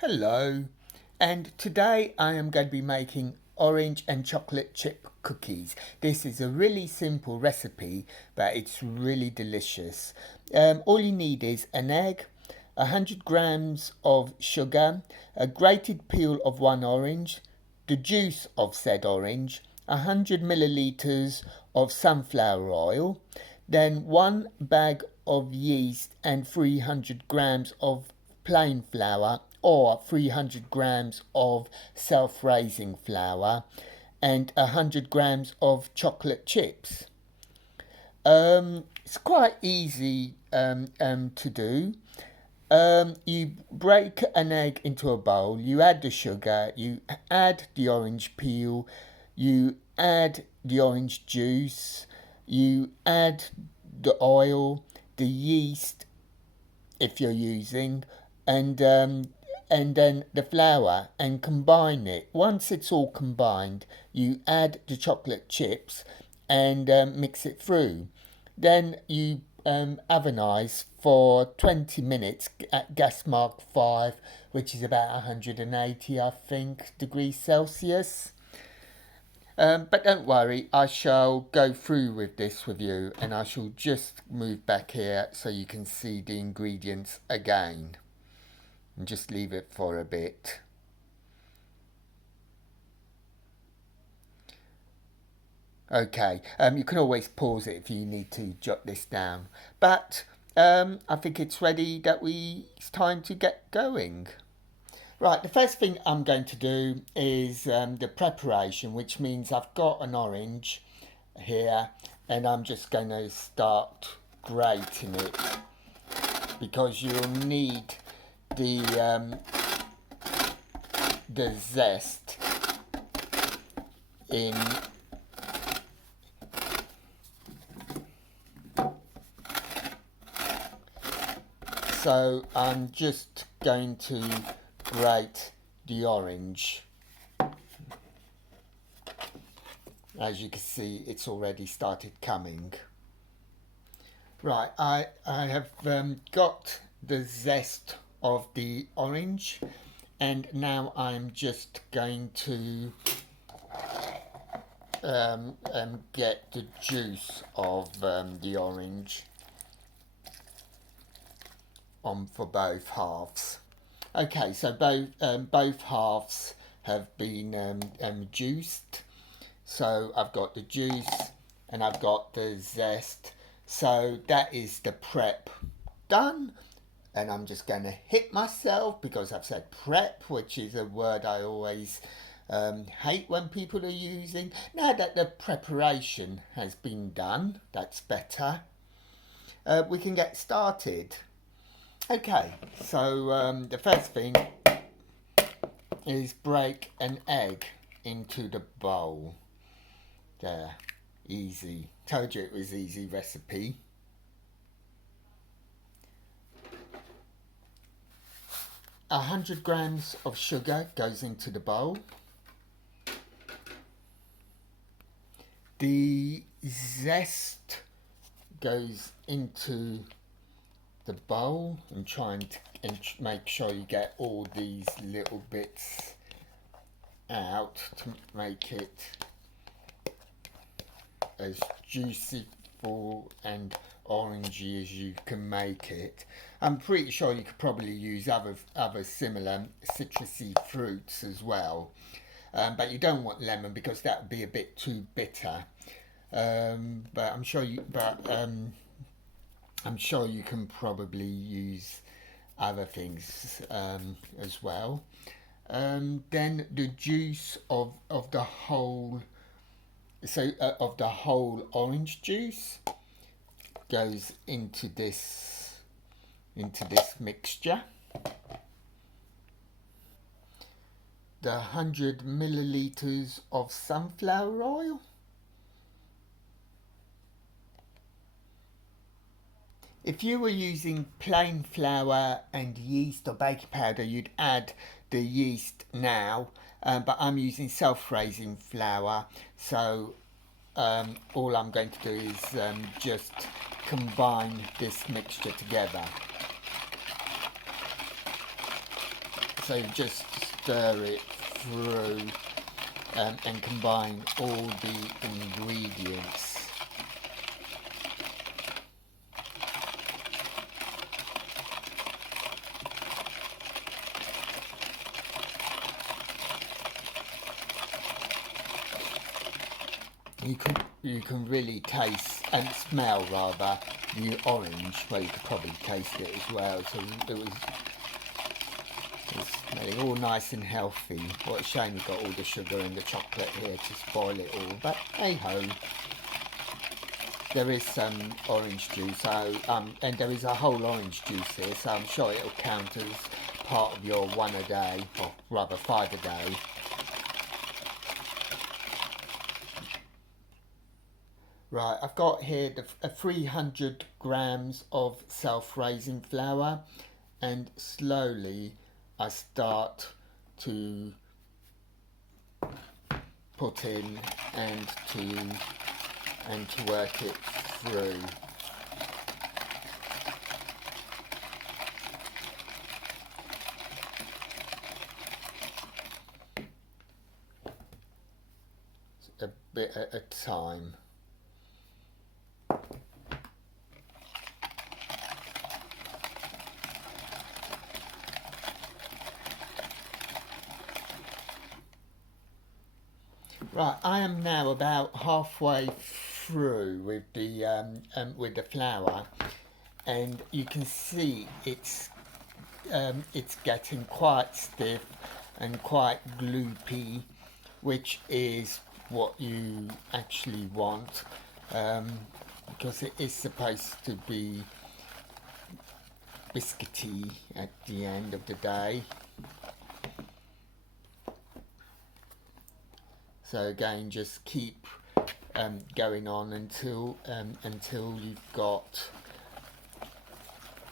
Hello, and today I am going to be making orange and chocolate chip cookies. This is a really simple recipe, but it's really delicious. All you need is an egg, 100 grams of sugar, a grated peel of one orange, the juice of said orange, 100 milliliters of sunflower oil, then one bag of yeast and 300 grams of plain flour or 300 grams of self-raising flour and 100 grams of chocolate chips. It's quite easy to do. You break an egg into a bowl, you add the sugar, you add the orange peel, you add the orange juice, you add the oil, the yeast if you're using, and then the flour and combine it. Once it's all combined, you add the chocolate chips and mix it through. Then you ovenize for 20 minutes at gas mark 5, which is about 180, I think, degrees Celsius. But don't worry, I shall go through with this with you and I shall just move back here so you can see the ingredients again. And just leave it for a bit. Okay, you can always pause it if you need to jot this down. But I think it's ready that it's time to get going. Right, the first thing I'm going to do is the preparation, which means I've got an orange here and I'm just going to start grating it because you'll need the zest in so I'm just going to grate the orange. As you can see, it's already started coming. Right, I have got the zest of the orange and now I'm just going to get the juice of the orange on for both halves. Okay, so both halves have been juiced. So I've got the juice and I've got the zest. So that is the prep done. And I'm just going to hit myself because I've said prep, which is a word I always hate when people are using. Now that the preparation has been done, that's better. We can get started. Okay, so the first thing is break an egg into the bowl. There, easy. Told you it was easy recipe. 100 grams of sugar goes into the bowl. The zest goes into the bowl and make sure you get all these little bits out to make it as juicy and orangey as you can make it. I'm pretty sure you could probably use other similar citrusy fruits as well, but you don't want lemon because that would be a bit too bitter. But I'm sure you can probably use other things as well. Then the juice of the whole of the whole orange juice goes into this mixture. The 100 milliliters of sunflower oil. If you were using plain flour and yeast or baking powder, you'd add the yeast now, but I'm using self-raising flour, so all I'm going to do is just combine this mixture together. So you just stir it through and combine all the ingredients. You can really taste and smell rather the orange. Well, you could probably taste it as well. So it's smelling all nice and healthy. What a shame we've got all the sugar and the chocolate here to spoil it all. But hey ho, there is some orange juice. And there is a whole orange juice here, so I'm sure it'll count as part of your 1 a day, or rather 5 a day. Right, I've got here 300 grams of self-raising flour, and slowly I start to put in and to work it through. A bit at a time. Right, I am now about halfway through with the flour, and you can see it's getting quite stiff and quite gloopy, which is what you actually want, because it is supposed to be biscuity at the end of the day. So again, just keep going on until you've got,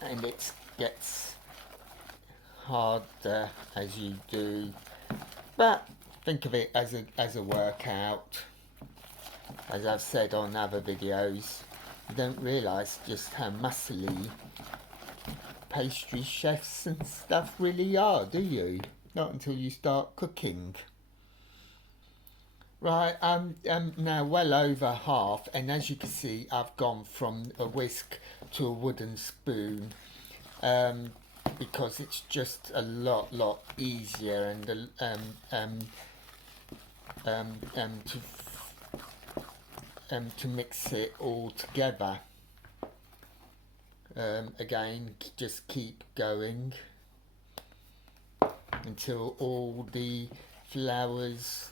and it gets harder as you do. But think of it as a workout. As I've said on other videos, you don't realise just how muscly pastry chefs and stuff really are, do you? Not until you start cooking. Right, I'm now well over half, and as you can see, I've gone from a whisk to a wooden spoon, because it's just a lot easier and to mix it all together. Again, just keep going until all the flour's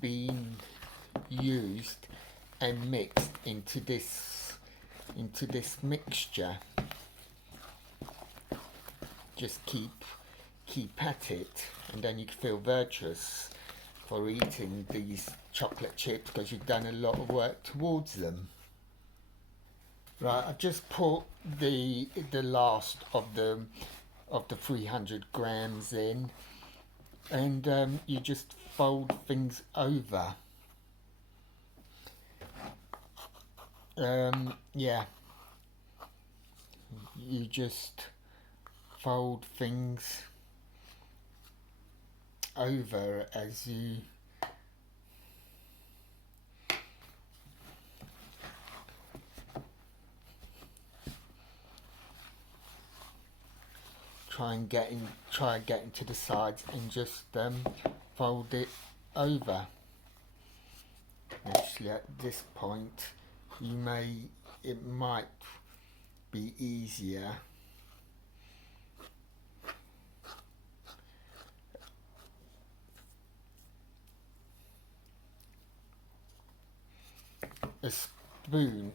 been used and mixed into this mixture. Just keep at it, and then you can feel virtuous for eating these chocolate chips because you've done a lot of work towards them. Right, I've just put the last of the 300 grams in, and you just fold things over. Yeah, you just fold things over as you try and get into the sides, and just fold it over. Actually, at this point, it might be easier a spoon.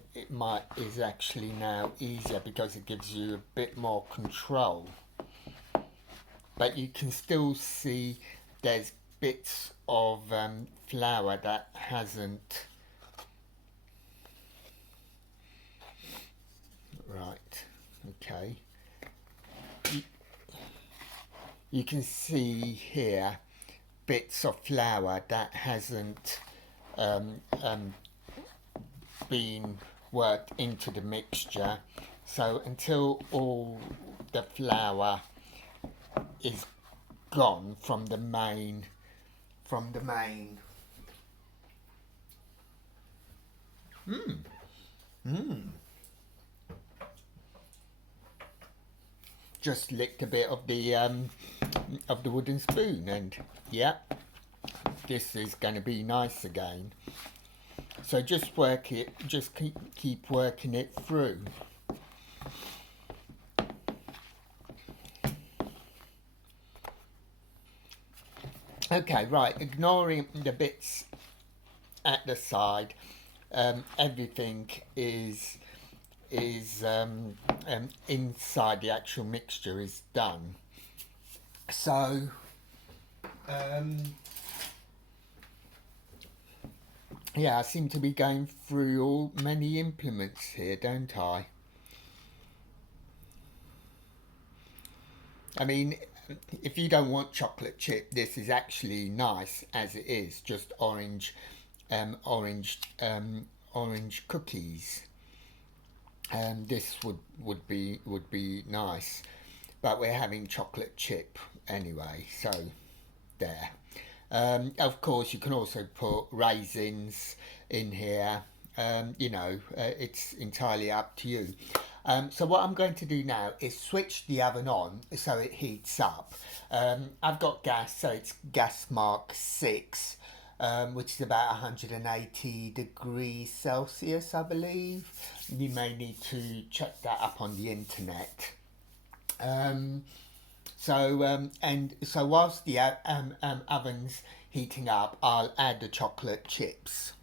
Is actually now easier because it gives you a bit more control. But you can still see there's bits of flour that hasn't. Right, okay. You can see here bits of flour that hasn't been worked into the mixture. So until all the flour is gone from the main. From the main. Just licked a bit of the wooden spoon, and yeah, this is going to be nice again. So just work it, just keep working it through. Okay, right, ignoring the bits at the side, everything is inside the actual mixture is done. So yeah, I seem to be going through all many implements here, don't I? I mean, if you don't want chocolate chip, this is actually nice as it is. Just orange, orange cookies. This would be nice, but we're having chocolate chip anyway. So there. Of course, you can also put raisins in here. It's entirely up to you. So what I'm going to do now is switch the oven on so it heats up. I've got gas, so it's gas mark 6, which is about 180 degrees Celsius, I believe. You may need to check that up on the internet. So whilst the oven's heating up, I'll add the chocolate chips.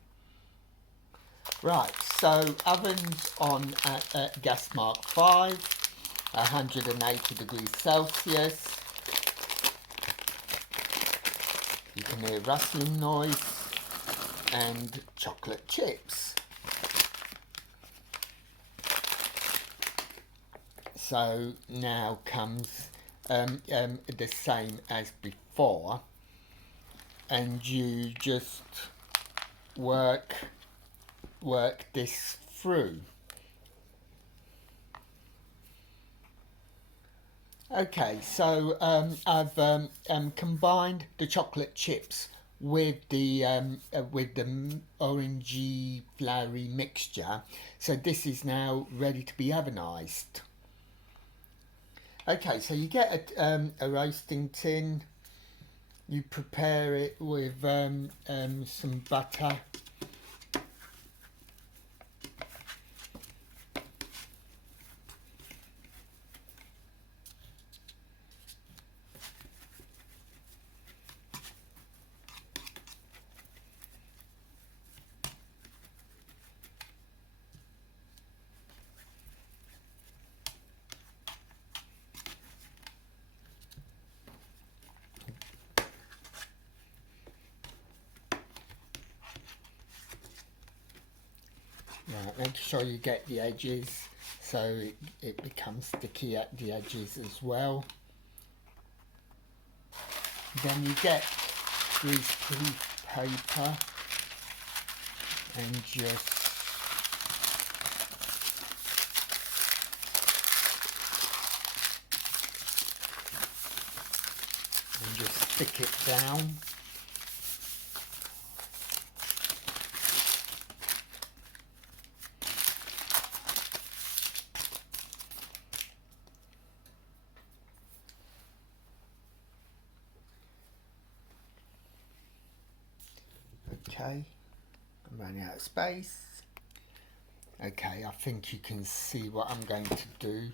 Right, so oven's on at gas mark 5, 180 degrees Celsius. You can hear rustling noise and chocolate chips. So now comes the same as before, and you just work this through. Okay, so I've combined the chocolate chips with the orangey floury mixture, so this is now ready to be ovenized. Okay, so you get a roasting tin. You prepare it with some butter. Right, make sure you get the edges so it becomes sticky at the edges as well. Then you get greaseproof paper and just stick it down. Okay, I'm running out of space. Okay, I think you can see what I'm going to do.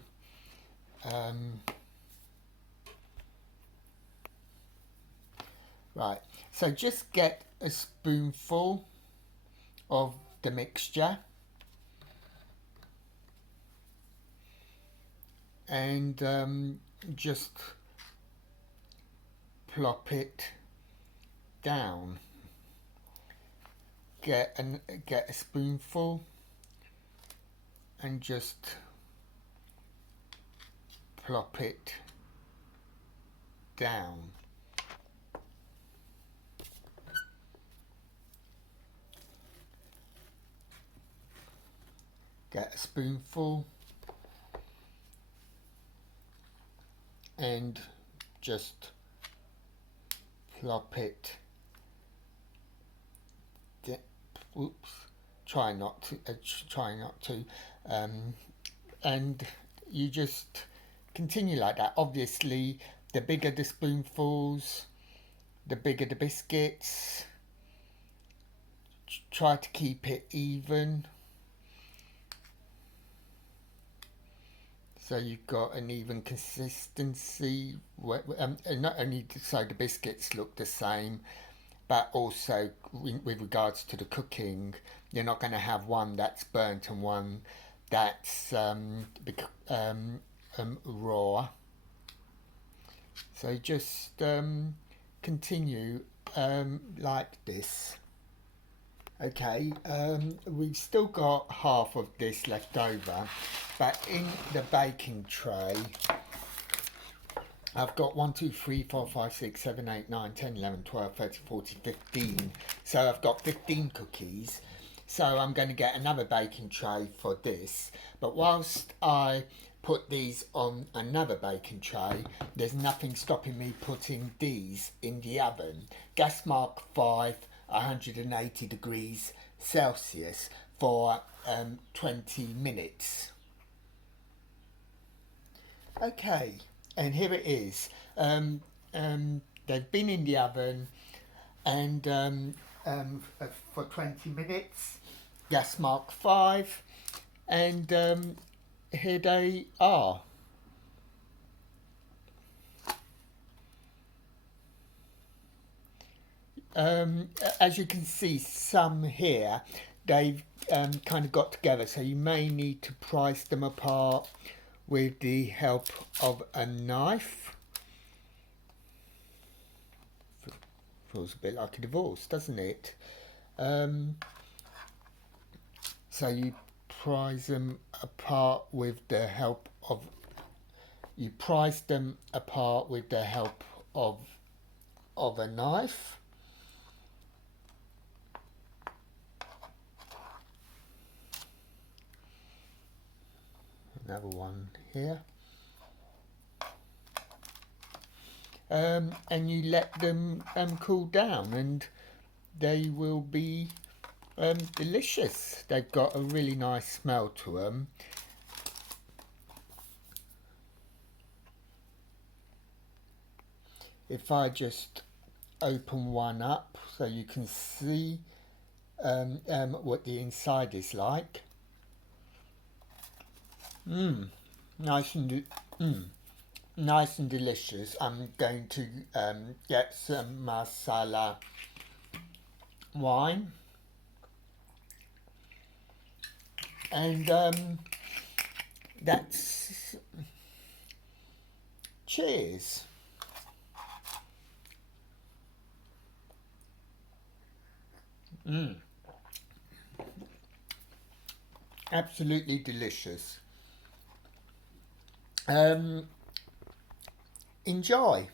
Right, so just get a spoonful of the mixture and just plop it down. Get a spoonful and just plop it down. Get a spoonful and just plop it. Oops. Try not to. Try not to. And you just continue like that. Obviously, the bigger the spoonfuls, the bigger the biscuits. Try to keep it even. So you've got an even consistency. Not only so the biscuits look the same, but also with regards to the cooking, you're not going to have one that's burnt and one that's raw. So just continue like this. Okay, we've still got half of this left over, but in the baking tray, I've got 1, 2, 3, 4, 5, 6, 7, 8, 9, 10, 11, 12, 13, 14, 15. So I've got 15 cookies. So I'm going to get another baking tray for this. But whilst I put these on another baking tray, there's nothing stopping me putting these in the oven. Gas mark 5, 180 degrees Celsius for 20 minutes. Okay, and here it is. They've been in the oven and for 20 minutes, gas mark 5, and here they are. As you can see, some here, they've kind of got together, so you may need to prise them apart with the help of a knife. Feels a bit like a divorce, doesn't it? So you prise them apart with the help of a knife. Another one here. And you let them cool down, and they will be delicious. They've got a really nice smell to them. If I just open one up so you can see what the inside is like. Nice and delicious. I'm going to get some masala wine, and that's cheers. Absolutely delicious. Enjoy.